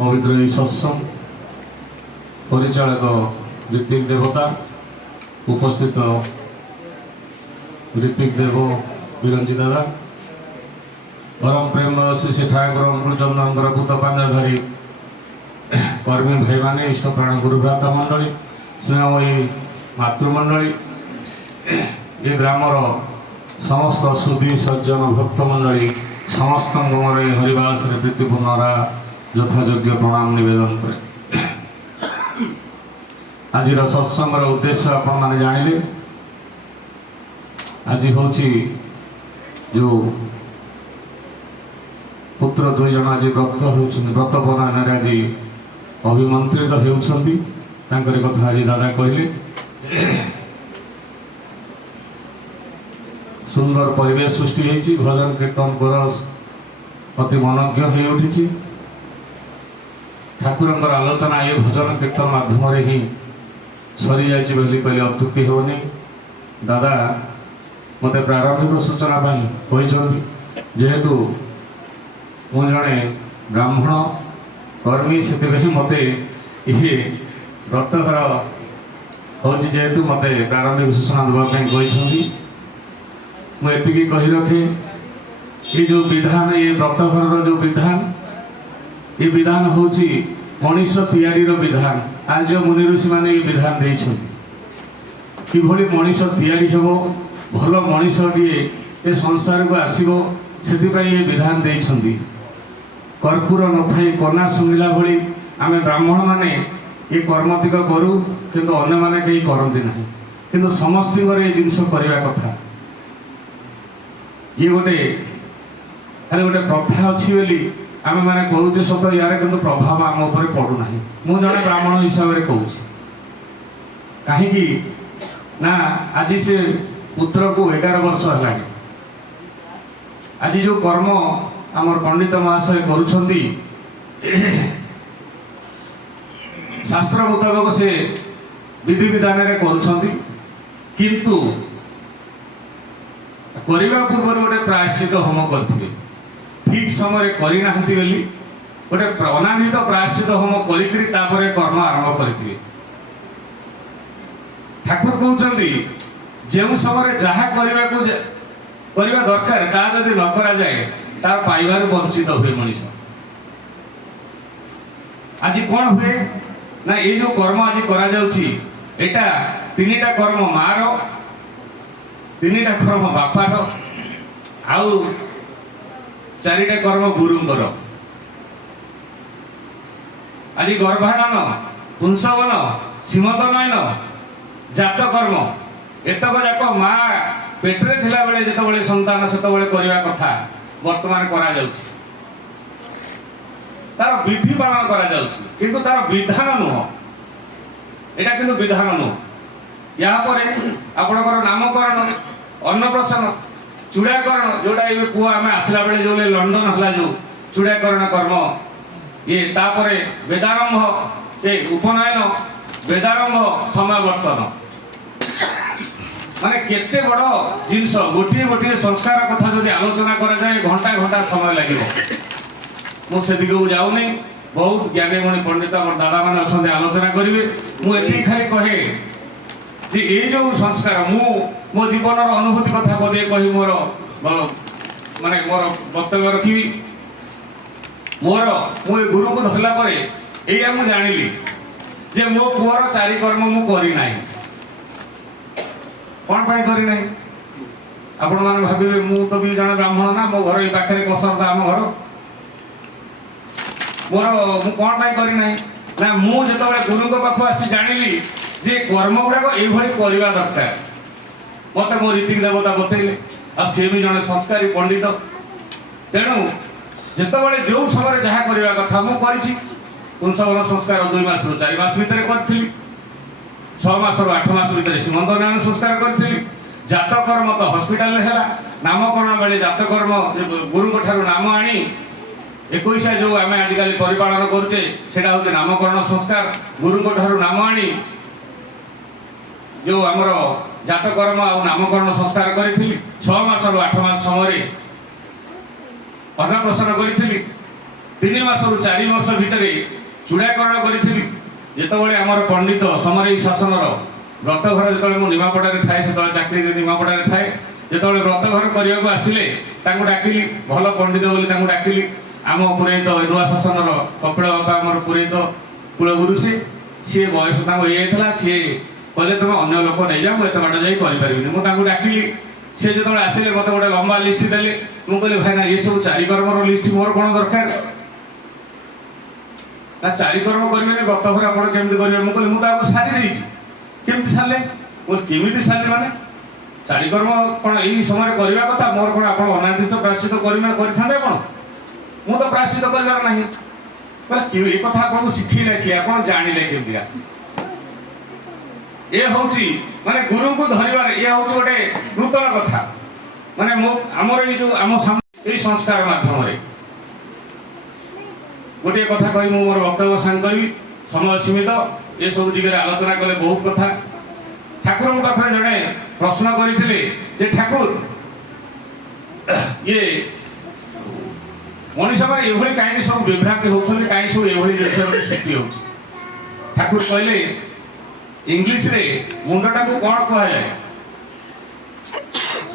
पवित्र सत्संग परिचालक ऋतिक देवता उपस्थित ऋतिक देव विरंजी दादा परम प्रेम श्री ठाकुर अमृतचंद्र पुत पांधाधारी कर्मी भाई माने इष्ट प्राण गुरुभ्राता मंडली स्नेहमयी मातृमंडली ये ग्रामर समस्त सुधी सज्जन भक्त मंडली समस्त मोर हरिवास प्रीतिपूर्णरा यथायोग्य प्रणाम निवेदन करे। आज सत्संगर उद्देश्य आपण मैंने जानिले। आज हूँ जो पुत्र दुई जन आज व्रत बनाने आज अभिमंत्रित होती कथा आज दादा कहले। सुंदर परिवेश सृष्टि होती भजन कीर्तन कोरस अति मनज्ञ हो उठी ठाकुर आलोचना ये भजन कीर्तन माध्यम ही सरी जाए कहले अत्युक्ति होनी। दादा मत प्रारंभिक सूचना जेहेतु मुझे जड़े ब्राह्मण कर्मी से मत ये व्रतघर हूँ जेहेतु मत प्रारंभिक सूचना देवाई मुझे कही रखे ये जो विधान ये व्रतघर जो विधान ये विधान हूँ मनीष तैयारी विधान आर्य मुनि ऋषि मैंने ये विधान देते कि मनीष तैयारी हेब भल मनीषटीए ये संसार को आसो से ये विधान देते कर्पूर न थाई कना शुणिला भली आम ब्राह्मण माने ये कर्मतिक करूँ किंतु अन्य माने कहीं करती ना किंतु समस्त ये जिनस करने कथा ये गोटे खाली गोटे प्रथा अच्छी बोली आम मैंने करुचे सत यार कि प्रभाव आम उपर पड़ूना मुझे जड़े ब्राह्मण हिसाब से कहूँ कहीं ना आज से पुत्र को 11 वर्ष है आज जो कर्म आमर पंडित महाशय करुछंती शास्त्र मुताबक से विधि विधान करुछंती किंतु करने पूर्व गोटे प्रायश्चित होम करथिबे ठीक समय करना बोली गोटे अनाधित प्रायश्चित होम कर कर्म आरंभ करथिबे। ठाकुर कहते जो समय जहाँ करने दरकार ता जदि न करा जाए तार पाइबार वंचित हुए मनीष। आज कौन हुए ना ये जो कर्म आज करा जाउची एटा तीनिटा कर्म मार तीनिटा कर्म बापार आउ चारिटा कर्म गुरुंकर। आज गर्भाधान पुंसवन सीमतनयन जात कर्म एतक जाक माँ पेट्रे थिला बेले जेतबेले संतान सेतबेले करबा कथा वर्तमान करा जाउची तार विधि पालन करा जाउची किंतु तार विधान नुह एटा किंतु विधान नुह। या परे आपनकर नामकरण अन्नप्रसन चूड़ाकरण जोटा ये पुआ आम आसला बेले जो लंडन हला जो चूड़ाकरण कर्म ये तापरे वेदारंभ ये उपनयन वेदारंभ समावर्तन माने केते बड़ जिनस गोटे गोटे संस्कार कथा जदि आलोचना करा जाए घंटा घंटा समय लगे मुझे दिग को जाऊनी बहुत ज्ञानी मणि पंडित दादा मैंने अच्छा आलोचना करेंगे मुझे खाली कहे जे ये जो संस्कार मो जीवन अनुभूति कथा पदे कही मोर माने मोर वक्तव्य रखी मोर मु गुरु को धरला या मु जानिली जे मो पुअर चारि कर्म मु करी नाही कौन पाई करी नाही। आपण माने भाबिबे मु तो भी जने ब्राह्मण ना मो घर ए पाखरे कसरता आम घर मोर मु कौन पाई करी नाही ना मु जेतबे गुरु को पाखु आसी जानिली जे कर्म गुड़ाक ये करवा दरकार मत मो ऋतिक देवता बतैले आ सी भी जड़े संस्कारी पंडित तेणु जितेबाला जो समय जहाँ करवा कथा मुझे पुंसवन संस्कार 2 मास रु 4 मास भितर करी 6 मास रु 8 मास भितर सीमंतनयन संस्कार करी जात कर्म तो हस्पिटाल है नामकरण बेले जात कर्म गुरु ठार नाम आनी 21 जो आम आजिकल परिपालन करुचे से नामकरण संस्कार गुरु ठार नाम आनी जो आमर जात कर्म आ नामकरण संस्कार करी 6 मास रु 8 मास समय अन्नप्रसन करी 3 ମାସରୁ 4 ବର୍ଷ ଭିତରେ ଚୂଡ଼ାକରଣ କରିଥିଲି। ଯେତେବେଳେ ଆମର ପଣ୍ଡିତ ସମରେଇ ଶାସନର ବ୍ରତଘର ଯେତେବେଳେ ମୁଁ ନିମାପଡ଼ାରେ ଥାଏ, ସେତେବେଳେ ଚାକିରିରେ ନିମାପଡ଼ାରେ ଥାଏ, ଯେତେବେଳେ ବ୍ରତଘର କରିବାକୁ ଆସିଲେ ତାଙ୍କୁ ଡାକିଲି, ଭଲ ପଣ୍ଡିତ ବୋଲି ତାଙ୍କୁ ଡାକିଲି। ଆମ ପୁରୋହିତ ନୂଆ ଶାସନର କପିଳ ବାପା ଆମର ପୁରୋହିତ କୁଳଗୁରୁ ସିଏ ବୟସ ତାଙ୍କୁ ହେଇଯାଇଥିଲା। ସିଏ କହିଲେ ତୁମେ ଅନ୍ୟ ଲୋକ ନେଇଯାଅ, ମୁଁ ଏତେ ବାଟ ଯାଇ କରିପାରିବିନି। ମୁଁ ତାଙ୍କୁ ଡାକିଲି, ସେ ଯେତେବେଳେ ଆସିଲେ ମୋତେ ଗୋଟେ ଲମ୍ବା ଲିଷ୍ଟ ଦେଲେ। ମୁଁ କହିଲି ଭାଇନା ଏସବୁ 4 କର୍ମର ଲିଷ୍ଟ ମୋର କ'ଣ ଦରକାର? ନା 4 କର୍ମ କରିବେନି, ବ୍ରତଘର ଆପଣ କେମିତି କରିବେ? ମୁଁ କହିଲି ମୁଁ ତାକୁ ସାରି ଦେଇଛି। କେମିତି ସାରିଲେ? ମୁଁ କେମିତି ସାରିଲି ମାନେ 4 କର୍ମ କ'ଣ ଏଇ ସମୟରେ କରିବା କଥା? ମୋର କ'ଣ ଆପଣ ଅନାଦିତ ପ୍ରାୟଶ୍ଚିତ କରିଥାନ୍ତେ ଆପଣ? ମୁଁ ତ ପ୍ରାୟଶ୍ଚିତ କରିବାର ନାହିଁ। ଏ କଥା ଆପଣଙ୍କୁ ଶିଖେଇଲେ କିଏ? ଆପଣ ଜାଣିଲେ କେମିତିକା? ଏ ହେଉଛି ମାନେ ଗୁରୁଙ୍କୁ ଧରିବାର, ଏ ହେଉଛି ଗୋଟେ ନୂତନ କଥା। ମାନେ ଆମର ଏଇ ଯେଉଁ ଆମ ଏଇ ସଂସ୍କାର ମାଧ୍ୟମରେ ଗୋଟିଏ କଥା କହି ମୁଁ ମୋର ବକ୍ତବ୍ୟ ସାଙ୍ଗ କରିବି, ସମୟ ସୀମିତ। ଏସବୁ ଦିଗରେ ଆଲୋଚନା କଲେ ବହୁତ କଥା। ଠାକୁରଙ୍କ ପାଖରେ ଜଣେ ପ୍ରଶ୍ନ କରିଥିଲେ ଯେ ଠାକୁର ଇଏ ମଣିଷମାନେ ଏଭଳି କାହିଁକି ସବୁ ବିଭ୍ରାନ୍ତି ହେଉଛନ୍ତି, କାହିଁକି ସବୁ ଏଭଳି ଜିନିଷ ସୃଷ୍ଟି ହେଉଛି? ଠାକୁର କହିଲେ ଇଂଲିଶରେ ମୁଣ୍ଡଟାକୁ କ'ଣ କୁହାଯାଏ?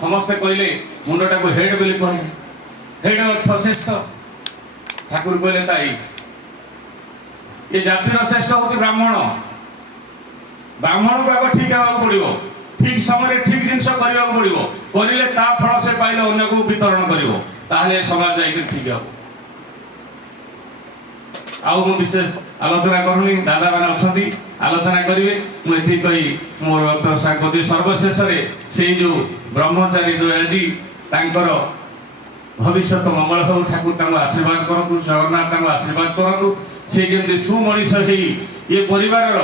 ସମସ୍ତେ କହିଲେ ମୁଣ୍ଡଟାକୁ ହେଡ୍ ବୋଲି କୁହାଯାଏ। ହେଡ୍ ଅର୍ଥ ଶ୍ରେଷ୍ଠ। ଠାକୁର କହିଲେ ତାଇ ଏ ଜାତିର ଶ୍ରେଷ୍ଠ ହେଉଛି ବ୍ରାହ୍ମଣ। ବ୍ରାହ୍ମଣକୁ ଆଗ ଠିକ୍ ହେବାକୁ ପଡ଼ିବ, ଠିକ୍ ସମୟରେ ଠିକ୍ ଜିନିଷ କରିବାକୁ ପଡ଼ିବ। କରିଲେ ତା ଫଳ ସେ ପାଇଲେ ଅନ୍ୟକୁ ବିତରଣ କରିବ, ତାହେଲେ ସମାଜ ଯାଇକି ଠିକ୍ ହେବ। ଆଉ ମୁଁ ବିଶେଷ ଆଲୋଚନା କରୁନି, ଦାଦାମାନେ ଅଛନ୍ତି ଆଲୋଚନା କରିବେ। ମୁଁ ଏତିକି କହି ମୋର ସାଙ୍ଗ ସର୍ବଶେଷରେ ସେଇ ଯେଉଁ ବ୍ରହ୍ମଚାରୀ ଦୟାଜି ତାଙ୍କର ଭବିଷ୍ୟତ ମଙ୍ଗଳ ହେଉ, ଠାକୁର ତାଙ୍କୁ ଆଶୀର୍ବାଦ କରନ୍ତୁ, ଜଗନ୍ନାଥ ତାଙ୍କୁ ଆଶୀର୍ବାଦ କରନ୍ତୁ। ସେ କେମିତି ସୁମଣିଷ ହେଇ ଏ ପରିବାରର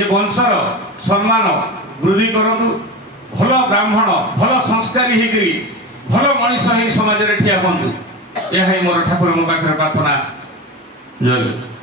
ଏ ବଂଶର ସମ୍ମାନ ବୃଦ୍ଧି କରନ୍ତୁ। ଭଲ ବ୍ରାହ୍ମଣ, ଭଲ ସଂସ୍କାରୀ ହେଇକରି ଭଲ ମଣିଷ ହେଇ ସମାଜରେ ଠିଆ ହୁଅନ୍ତୁ। ଏହା ହିଁ ମୋର ଠାକୁରଙ୍କ ପାଖରେ ପ୍ରାର୍ଥନା। ଜୟ